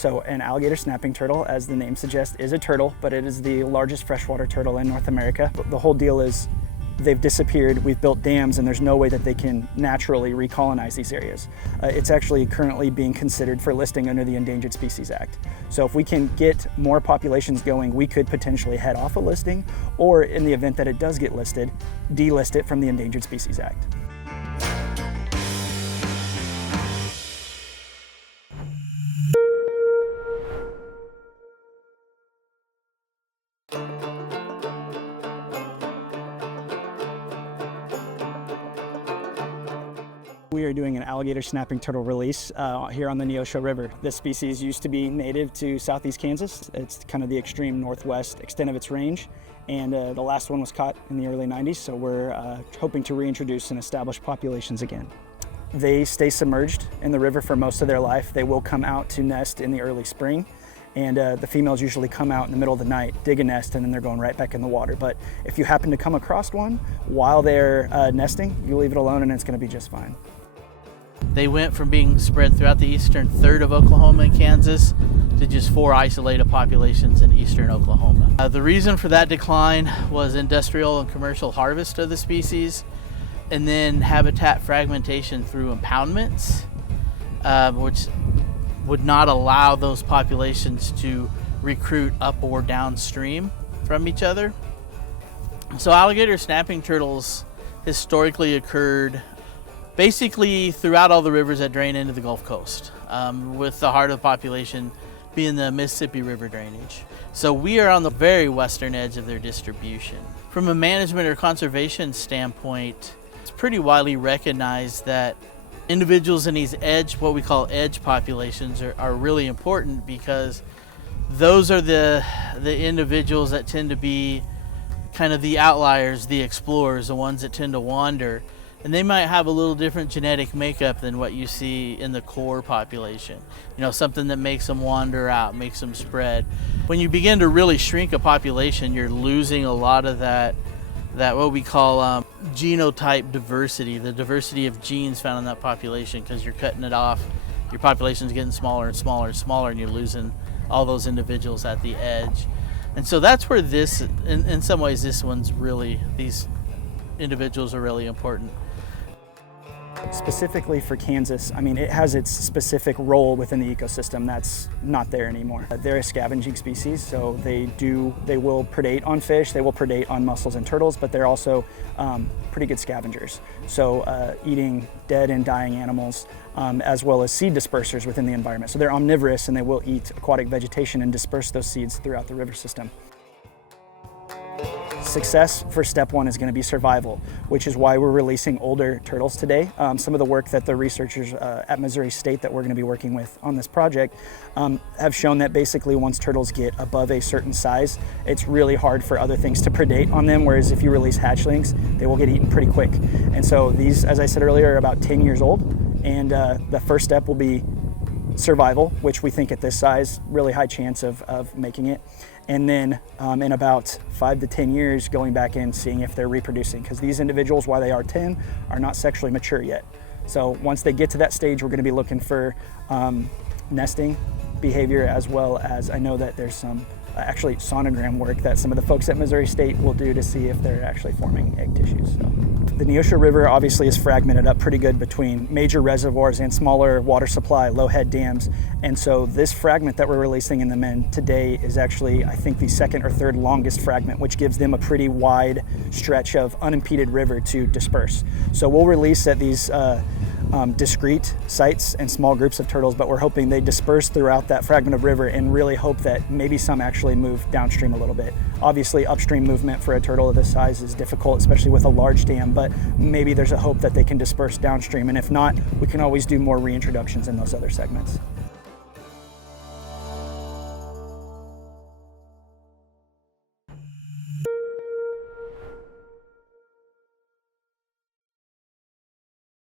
So an alligator snapping turtle, as the name suggests, is a turtle, but it is the largest freshwater turtle in North America. The whole deal is they've disappeared, we've built dams, and there's no way that they can naturally recolonize these areas. It's actually currently being considered for listing under the Endangered Species Act. So if we can get more populations going, we could potentially head off a listing, or in the event that it does get listed, delist it from the Endangered Species Act. We are doing an alligator snapping turtle release here on the Neosho River. This species used to be native to southeast Kansas. It's kind of the extreme northwest extent of its range, and the last one was caught in the early 90s, so we're hoping to reintroduce and establish populations again. They stay submerged in the river for most of their life. They will come out to nest in the early spring, and the females usually come out in the middle of the night, dig a nest, and then they're going right back in the water. But if you happen to come across one while they're nesting, you leave it alone and it's going to be just fine. They went from being spread throughout the eastern third of Oklahoma and Kansas to just 4 isolated populations in eastern Oklahoma. The reason for that decline was industrial and commercial harvest of the species, and then habitat fragmentation through impoundments, which would not allow those populations to recruit up or downstream from each other. So alligator snapping turtles historically occurred basically throughout all the rivers that drain into the Gulf Coast, with the heart of the population being the Mississippi River drainage. So we are on the very western edge of their distribution. From a management or conservation standpoint, it's pretty widely recognized that individuals in these what we call edge populations are really important, because those are the individuals that tend to be kind of the outliers, the explorers, the ones that tend to wander. And they might have a little different genetic makeup than what you see in the core population. You know, something that makes them wander out, makes them spread. When you begin to really shrink a population, you're losing a lot of that what we call genotype diversity, the diversity of genes found in that population, because you're cutting it off. Your population's getting smaller and smaller and smaller, and you're losing all those individuals at the edge. And so that's where this, in some ways, these individuals are really important. Specifically for Kansas, I mean, it has its specific role within the ecosystem that's not there anymore. They're a scavenging species, so they will predate on fish, they will predate on mussels and turtles, but they're also pretty good scavengers. So eating dead and dying animals, as well as seed dispersers within the environment. So they're omnivorous, and they will eat aquatic vegetation and disperse those seeds throughout the river system. Success for step one is going to be survival, which is why we're releasing older turtles today. Some of the work that the researchers at Missouri State that we're going to be working with on this project have shown that basically once turtles get above a certain size, it's really hard for other things to predate on them, whereas if you release hatchlings, they will get eaten pretty quick. And so these, as I said earlier, are about 10 years old, and the first step will be survival, which we think at this size, really high chance of making it. And then in about 5 to 10 years, going back and seeing if they're reproducing, because these individuals, while they are 10, are not sexually mature yet. So once they get to that stage, we're going to be looking for nesting behavior, as well as I know that there's some actually sonogram work that some of the folks at Missouri State will do to see if they're actually forming egg tissues. So the Neosho River obviously is fragmented up pretty good between major reservoirs and smaller water supply, low head dams. And so this fragment that we're releasing in the men today is actually, I think, the second or third longest fragment, which gives them a pretty wide stretch of unimpeded river to disperse. So we'll release at these discrete sites and small groups of turtles, but we're hoping they disperse throughout that fragment of river, and really hope that maybe some actually move downstream a little bit. Obviously, upstream movement for a turtle of this size is difficult, especially with a large dam, but maybe there's a hope that they can disperse downstream, and if not, we can always do more reintroductions in those other segments.